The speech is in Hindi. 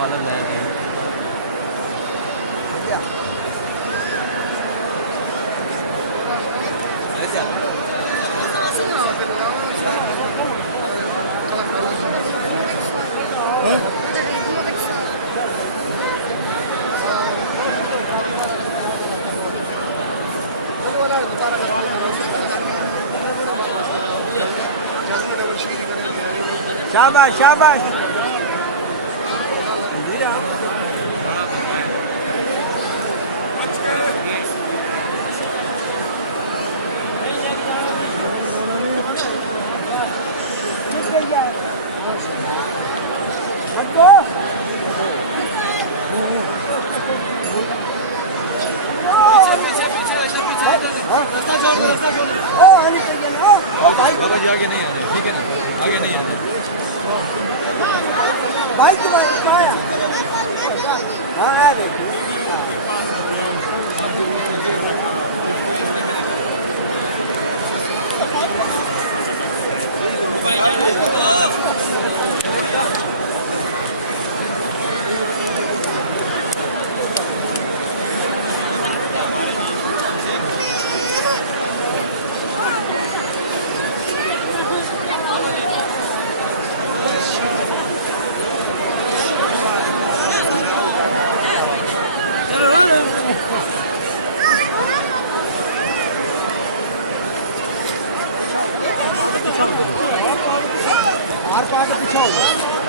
मालन ले रहे हैं। शाबाश शाबाश मत दो पीछे पीछे ऐसा पीछे रास्ता छोड़ ओ आने चाहिए ना ओ भाई बाबा जी आगे नहीं आते ठीक है ना आगे नहीं आते भाई तुम्हारा आया हाँ आया देखिए आर पार के पीछे हो